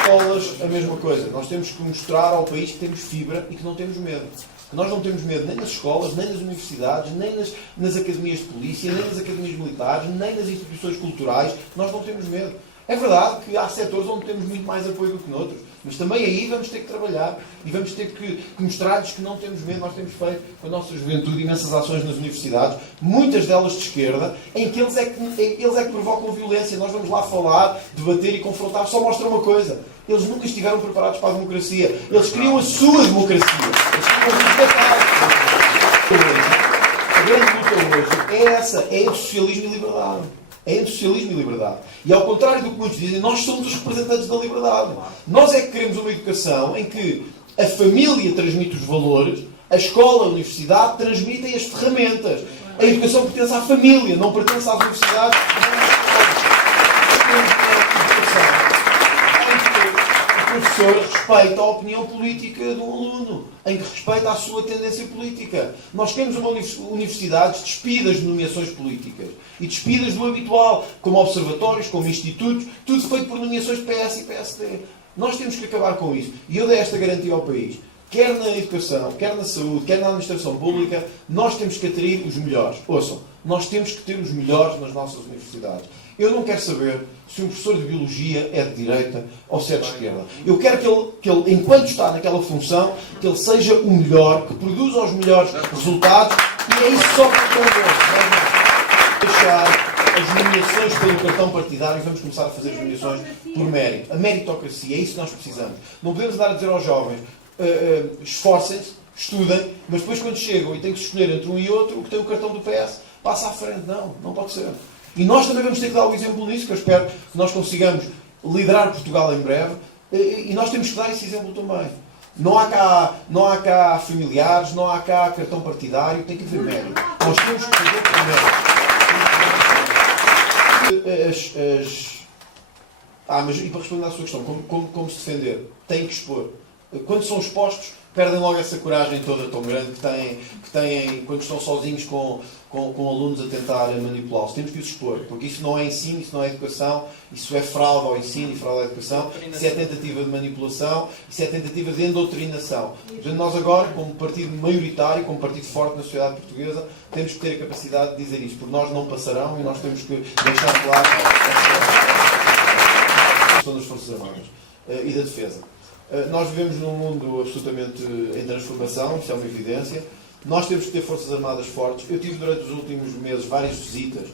Escolas, a mesma coisa. Nós temos que mostrar ao país que temos fibra e que não temos medo. Nós não temos medo nem nas escolas, nem nas universidades, nem nas academias de polícia, nem nas academias militares, nem nas instituições culturais. Nós não temos medo. É verdade que há setores onde temos muito mais apoio do que noutros, mas também aí vamos ter que trabalhar e vamos ter que mostrar-lhes que não temos medo. Nós temos feito com a nossa juventude imensas ações nas universidades, muitas delas de esquerda, em que eles é que provocam violência. Nós vamos lá falar, debater e confrontar. Só mostra uma coisa: eles nunca estiveram preparados para a democracia. Eles queriam a sua democracia. A grande luta hoje é essa, é entre socialismo e liberdade. É entre socialismo e liberdade. E ao contrário do que muitos dizem, nós somos os representantes da liberdade. Nós é que queremos uma educação em que a família transmite os valores, a escola, a universidade transmitem as ferramentas. A educação pertence à família, não pertence às universidades. O professor respeita a opinião política do aluno, em que respeita a sua tendência política. Nós queremos uma universidades despidas de nomeações políticas e despidas do habitual, como observatórios, como institutos, tudo feito por nomeações de PS e PSD. Nós temos que acabar com isso. E eu dei esta garantia ao país. Quer na educação, quer na saúde, quer na administração pública, nós temos que atrair os melhores. Ouçam, nós temos que ter os melhores nas nossas universidades. Eu não quero saber se um professor de biologia é de direita ou se é de esquerda. Eu quero que ele, enquanto está naquela função, que ele seja o melhor, que produza os melhores resultados, e é isso só que eu quero deixar as nomeações pelo cartão partidário e vamos começar a fazer as nomeações por mérito. A meritocracia, é isso que nós precisamos. Não podemos andar a dizer aos jovens, esforcem-se, estudem, mas depois quando chegam e têm que escolher entre um e outro, o que tem o cartão do PS passa à frente. Não, não pode ser. E nós também vamos ter que dar o exemplo nisso, que eu espero que nós consigamos liderar Portugal em breve, e nós temos que dar esse exemplo também. Não há cá familiares, não há cá cartão partidário, tem que haver mérito. Nós temos que fazer mérito. Mas e para responder à sua questão, como se defender? Tem que expor. Quando são expostos, perdem logo essa coragem toda tão grande que têm quando estão sozinhos com alunos a tentar manipulá-los. Temos que os expor, porque isso não é ensino, isso não é educação, isso é fraude ao ensino e fraude à educação, isso é tentativa de manipulação, isso é tentativa de endoutrinação. Portanto, nós agora, como partido maioritário, como partido forte na sociedade portuguesa, temos que ter a capacidade de dizer isto, porque nós não passarão e nós temos que deixar claro a questão das Forças Armadas e da defesa. Nós vivemos num mundo absolutamente em transformação, isso é uma evidência. Nós temos que ter Forças Armadas fortes. Eu tive durante os últimos meses várias visitas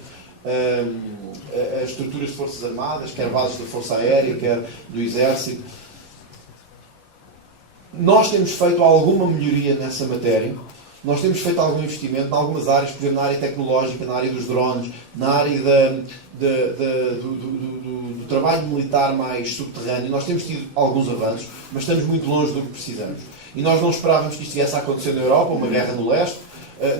a estruturas de Forças Armadas, quer bases da Força Aérea, quer do Exército. Nós temos feito alguma melhoria nessa matéria, Nós temos feito algum investimento em algumas áreas, por exemplo, na área tecnológica, na área dos drones, na área do trabalho militar mais subterrâneo. Nós temos tido alguns avanços, mas estamos muito longe do que precisamos. E nós não esperávamos que isto viesse a acontecer na Europa, uma guerra no leste.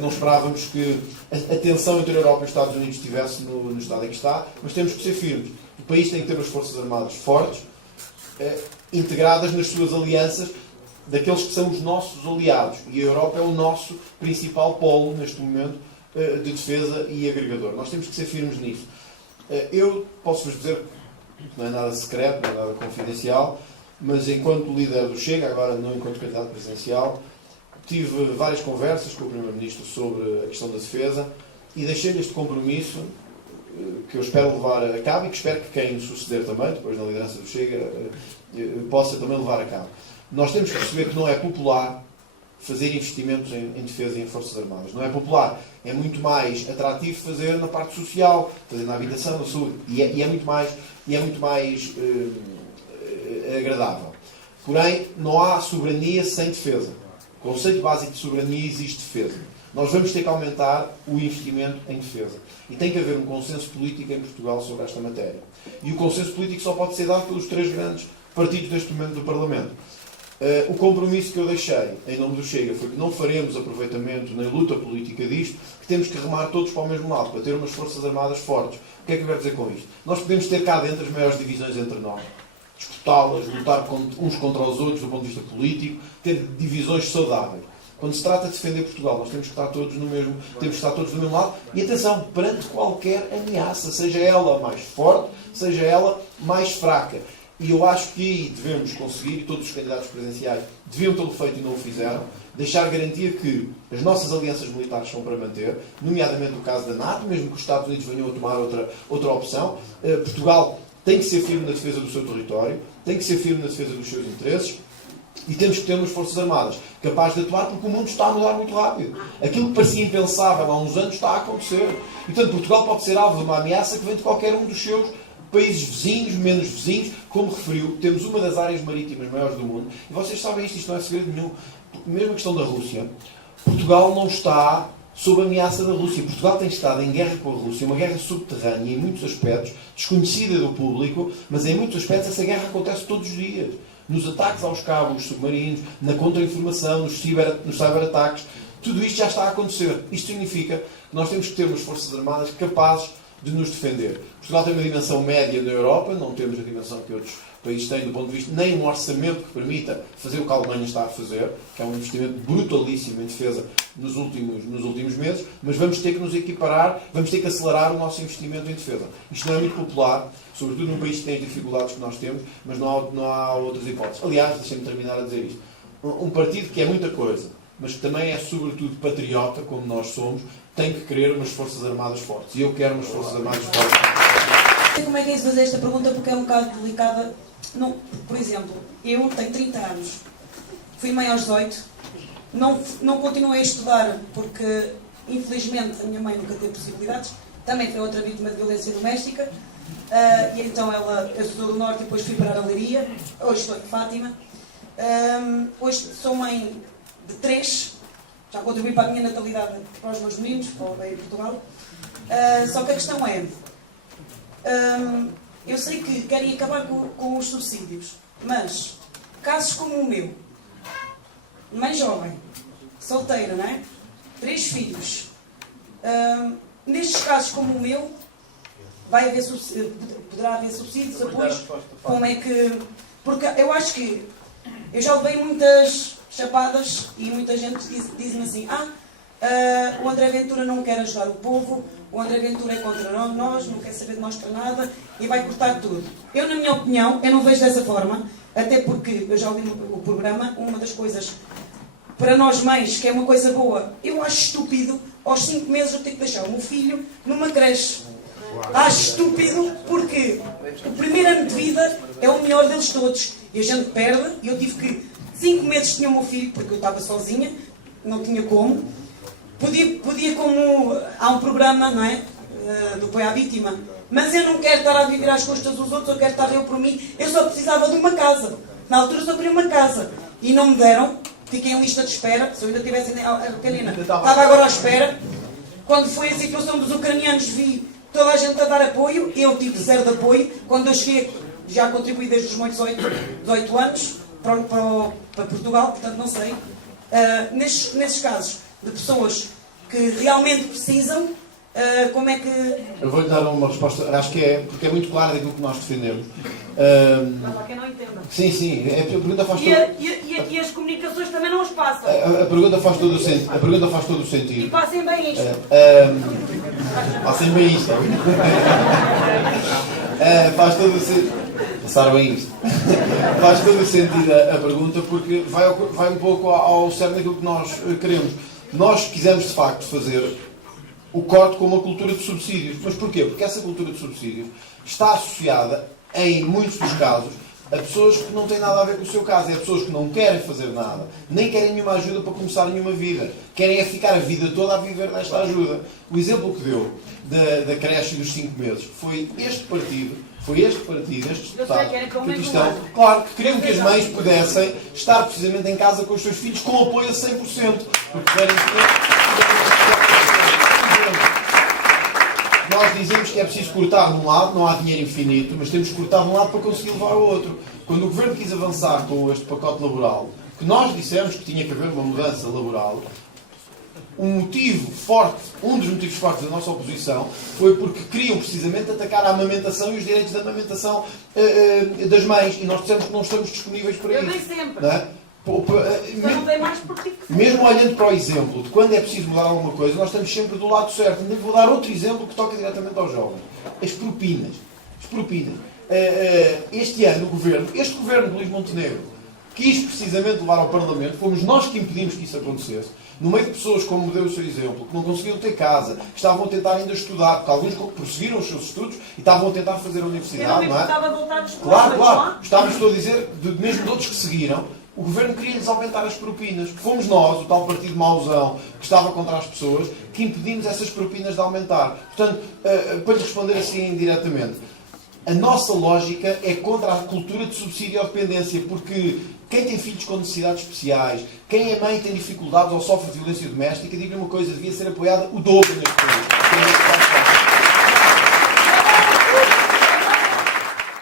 Não esperávamos que a tensão entre a Europa e os Estados Unidos estivesse no estado em que está, mas temos que ser firmes. O país tem que ter as forças armadas fortes, integradas nas suas alianças, daqueles que são os nossos aliados. E a Europa é o nosso principal polo, neste momento, de defesa e agregador. Nós temos que ser firmes nisso. Eu posso-vos dizer, não é nada secreto, não é nada confidencial, mas enquanto líder do Chega, agora não enquanto candidato presidencial, tive várias conversas com o Primeiro-Ministro sobre a questão da defesa e deixei-lhe este compromisso que eu espero levar a cabo e que espero que quem suceder também, depois na liderança do Chega, possa também levar a cabo. Nós temos que perceber que não é popular fazer investimentos em defesa e em Forças Armadas. Não é popular. É muito mais atrativo fazer na parte social, fazer na habitação, na saúde. E é muito mais agradável. Porém, não há soberania sem defesa. O conceito básico de soberania existe defesa. Nós vamos ter que aumentar o investimento em defesa. E tem que haver um consenso político em Portugal sobre esta matéria. E o consenso político só pode ser dado pelos 3 grandes partidos neste momento do Parlamento. O compromisso que eu deixei em nome do Chega foi que não faremos aproveitamento nem luta política disto, que temos que remar todos para o mesmo lado, para ter umas Forças Armadas fortes. O que é que eu quero dizer com isto? Nós podemos ter cá dentro as maiores divisões entre nós, disputá-las, lutar uns contra os outros do ponto de vista político, ter divisões saudáveis. Quando se trata de defender Portugal, nós temos que estar todos no mesmo lado. E atenção, perante qualquer ameaça, seja ela mais forte, seja ela mais fraca. E eu acho que aí devemos conseguir, e todos os candidatos presidenciais deviam tê-lo feito e não o fizeram, deixar garantia que as nossas alianças militares são para manter, nomeadamente o caso da NATO, mesmo que os Estados Unidos venham a tomar outra opção. Portugal tem que ser firme na defesa do seu território, tem que ser firme na defesa dos seus interesses, e temos que ter umas Forças Armadas capazes de atuar, porque o mundo está a mudar muito rápido. Aquilo que parecia impensável há uns anos está a acontecer. E, portanto, Portugal pode ser alvo de uma ameaça que vem de qualquer um dos seus países vizinhos, menos vizinhos. Como referiu, temos uma das áreas marítimas maiores do mundo. E vocês sabem isto não é segredo nenhum. Mesmo a questão da Rússia, Portugal não está sob a ameaça da Rússia. Portugal tem estado em guerra com a Rússia, uma guerra subterrânea, em muitos aspectos, desconhecida do público, mas em muitos aspectos essa guerra acontece todos os dias. Nos ataques aos cabos submarinos, na contra-informação, nos cyberataques, tudo isto já está a acontecer. Isto significa que nós temos que ter umas Forças Armadas capazes de nos defender. Portugal tem uma dimensão média na Europa, não temos a dimensão que outros países têm do ponto de vista, nem um orçamento que permita fazer o que a Alemanha está a fazer, que é um investimento brutalíssimo em defesa nos últimos meses, mas vamos ter que nos equiparar, vamos ter que acelerar o nosso investimento em defesa. Isto não é muito popular, sobretudo num país que tem as dificuldades que nós temos, mas não há outras hipóteses. Aliás, deixem-me terminar a dizer isto. Um partido que é muita coisa, mas que também é sobretudo patriota, como nós somos, tem que querer umas Forças Armadas fortes. E eu quero umas Forças Armadas fortes. Não sei como é que é isso fazer esta pergunta, porque é um bocado delicada. Não, por exemplo, eu tenho 30 anos, fui mãe aos 18, não continuei a estudar porque, infelizmente, a minha mãe nunca teve possibilidades, também foi outra vítima de violência doméstica, e então eu sou do Norte e depois fui para a Leiria, hoje estou em Fátima, hoje sou mãe de 3, já contribuí para a minha natalidade, para os meus meninos, para o bem de Portugal, só que a questão é, eu sei que querem acabar com os subsídios, mas casos como o meu, mãe jovem, solteira, não é? 3 filhos, nestes casos como o meu, poderá haver subsídios, apoios, como é que... Porque eu acho que eu já levei muitas chapadas e muita gente diz-me assim, o André Ventura não quer ajudar o povo, o André Ventura é contra nós, não quer saber de nós para nada e vai cortar tudo. Eu, na minha opinião, eu não vejo dessa forma, até porque eu já li o programa, uma das coisas para nós mães, que é uma coisa boa, eu acho estúpido, aos 5 meses eu tenho que deixar o meu filho numa creche. Acho estúpido porque o primeiro ano de vida é o melhor deles todos e a gente perde, e eu tive que 5 meses tinha o meu filho, porque eu estava sozinha, não tinha como. Podia como... Há um programa, não é? Do apoio à vítima. Mas eu não quero estar a viver às custas dos outros, eu quero estar eu por mim. Eu só precisava de uma casa. Na altura só queria uma casa. E não me deram. fiquei em lista de espera, se eu ainda tivesse a pequenina, estava agora à espera. Quando foi a situação dos ucranianos, vi toda a gente a dar apoio, eu tive zero de apoio. Quando eu cheguei, já contribuí desde os meus 18 anos para Portugal, portanto não sei. Nesses casos de pessoas que realmente precisam, como é que... Eu vou-lhe dar uma resposta, acho que é, porque é muito clara daquilo que nós defendemos. Para quem não entenda. Sim, a pergunta faz todo... E as comunicações também não as passam. A pergunta faz todo o sentido. E passem bem isto. Passem bem isto. Faz todo o sentido. Passaram bem isto. Faz todo o sentido a pergunta, porque vai um pouco ao cerne daquilo que nós queremos. Nós quisemos, de facto, fazer o corte com uma cultura de subsídios. Mas porquê? Porque essa cultura de subsídios está associada, em muitos dos casos, a pessoas que não têm nada a ver com o seu caso. É a pessoas que não querem fazer nada, nem querem nenhuma ajuda para começar nenhuma vida. Querem ficar a vida toda a viver nesta ajuda. O exemplo que deu da creche dos 5 meses foi este partido, estes deputados, que estão, claro, que queriam que as mães pudessem estar precisamente em casa com os seus filhos com apoio a 100%. Porque querem nós dizemos que é preciso cortar de um lado, não há dinheiro infinito, mas temos que cortar de um lado para conseguir levar ao outro. Quando o Governo quis avançar com este pacote laboral, que nós dissemos que tinha que haver uma mudança laboral, um dos motivos fortes da nossa oposição foi porque queriam precisamente atacar a amamentação e os direitos da amamentação das mães. E nós dissemos que não estamos disponíveis para isso. Eu dei sempre. Não é? Não tem mais porque... Mesmo olhando para o exemplo de quando é preciso mudar alguma coisa, nós estamos sempre do lado certo. Ainda vou dar outro exemplo que toca diretamente aos jovens. As propinas. Este ano, este governo de Luís Montenegro quis precisamente levar ao Parlamento, fomos nós que impedimos que isso acontecesse, no meio de pessoas, como deu o seu exemplo, que não conseguiam ter casa, que estavam a tentar ainda estudar, porque alguns prosseguiram os seus estudos e estavam a tentar fazer a universidade, não é? Claro. Estou a dizer, mesmo de outros que seguiram, o Governo queria-lhes aumentar as propinas. Fomos nós, o tal partido mauzão, que estava contra as pessoas, que impedimos essas propinas de aumentar. Portanto, para lhe responder assim indiretamente, a nossa lógica é contra a cultura de subsídio ou dependência, porque quem tem filhos com necessidades especiais, quem é mãe e tem dificuldades ou sofre de violência doméstica, digo-lhe uma coisa, devia ser apoiada o dobro neste país.